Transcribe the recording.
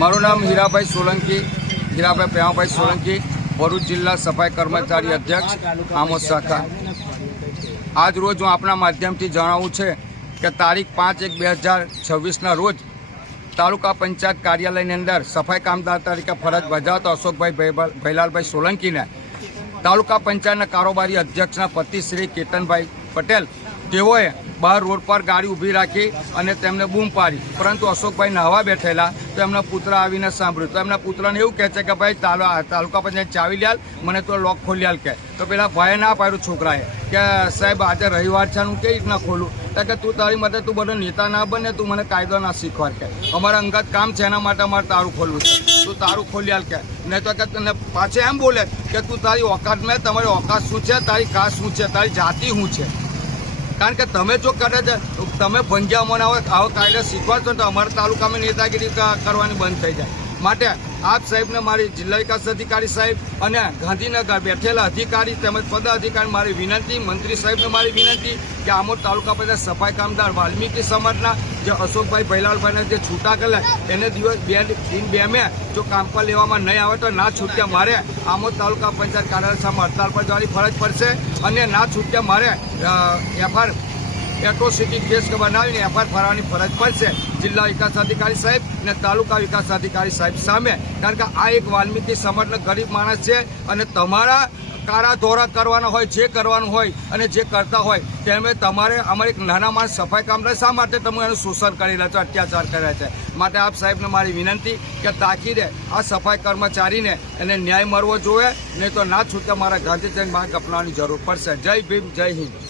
મારું નામ હીરાભાઈ સોલંકી, હીરાભાઈ પ્રેમાભાઈ સોલંકી, ભરૂચ જિલ્લા સફાઈ કર્મચારી અધ્યક્ષ, આમોદ શાખા। આજ રોજ હું આપના માધ્યમથી જણાવું છે કે તારીખ 5/1/2026ના રોજ તાલુકા પંચાયત કાર્યાલયની અંદર સફાઈ કામદાર તરીકે ફરજ બજાવતા અશોકભાઈ ભૈલાલભાઈ સોલંકીને તાલુકા પંચાયતના કારોબારી અધ્યક્ષના પતિ શ્રી કેતનભાઈ પટેલ તેઓએ બહાર રોડ પર ગાડી ઊભી રાખી અને તેમને બૂમ પાડી, પરંતુ અશોકભાઈ નહાવા બેઠેલા તો એમના પુત્ર આવીને સાંભળ્યું તો એમના પુત્રને એવું કહે છે કે ભાઈ તાલુકા પંચાયત ચાવી લ્યાલ, મને તો લોક ખોલી આલ કે। તો પેલા ભાઈએ ના પાડ્યું છોકરાએ કે સાહેબ આજે રવિવાર છે, હું કેવી રીતના ખોલું? કે તું તારી માટે તું બધો નેતા ના બને, તું મને કાયદો ના શીખવાડ કે અમારા અંગત કામ છે, એના માટે અમારે તારું ખોલવું છે, તું તારું ખોલી આલ કે। નહીં તો કે તને પાછે એમ બોલે કે તું તારી ઓકાત મેં, તમારી ઓકાત શું છે, તારી કાસ્ટ શું છે, તારી જાતિ શું છે? કારણ કે તમે જો કરે છે, તમે ભંગ્યા મને આવો કાયદો શીખવાડશો તો અમારા તાલુકામાં નેતાગીરી કરવાની બંધ થઈ જાય। માટે આપ સાહેબને મારી જિલ્લા વિકાસ અધિકારી સાહેબ અને ગાંધીનગર બેઠેલા અધિકારી તેમજ પદાધિકારી મારી વિનંતી, મંત્રી સાહેબને મારી વિનંતી કે આમોદ તાલુકા પંચાયત સફાઈ કામદાર વાલ્મીકી સમાજના જે અશોકભાઈ ભૈલાલભાઈને જે છૂટા કરેલા એને દિવસ બે મે જો કામ પર લેવામાં નહીં આવે તો ના છૂટ્યા મારે આમોદ તાલુકા પંચાયત કાર્યાલય સામે હડતાળ પર જવાની ફરજ પડશે અને ના છૂટ્યા મારે એટ્રોસિટી કેસ બનાવીને એફઆઈઆર ભરવાની ફરજ પડશે જિલ્લા વિકાસ અધિકારી સાહેબ અને તાલુકા વિકાસ અધિકારી સાહેબ સામે। કારણ કે આ એક વાલ્મીકી સમાજનો ગરીબ માણસ છે અને તમારા કારા ધોરા કરવાના હોય, જે કરવાનું હોય અને જે કરતા હોય તેમે તમારે અમારે એક નાના માણસ સફાઈ કામદાર શા માટે તમે એનું શોષણ કરી રહ્યા છો, અત્યાચાર કર્યા છે? માટે આપ સાહેબને મારી વિનંતી કે તાકીદે આ સફાઈ કર્મચારીને એને ન્યાય મળવો જોઈએ, નહીં તો ના છૂટતા મારા ગાંધીજન માર્ગ અપનાવવાની જરૂર પડશે। જય ભીમ, જય હિન્દ।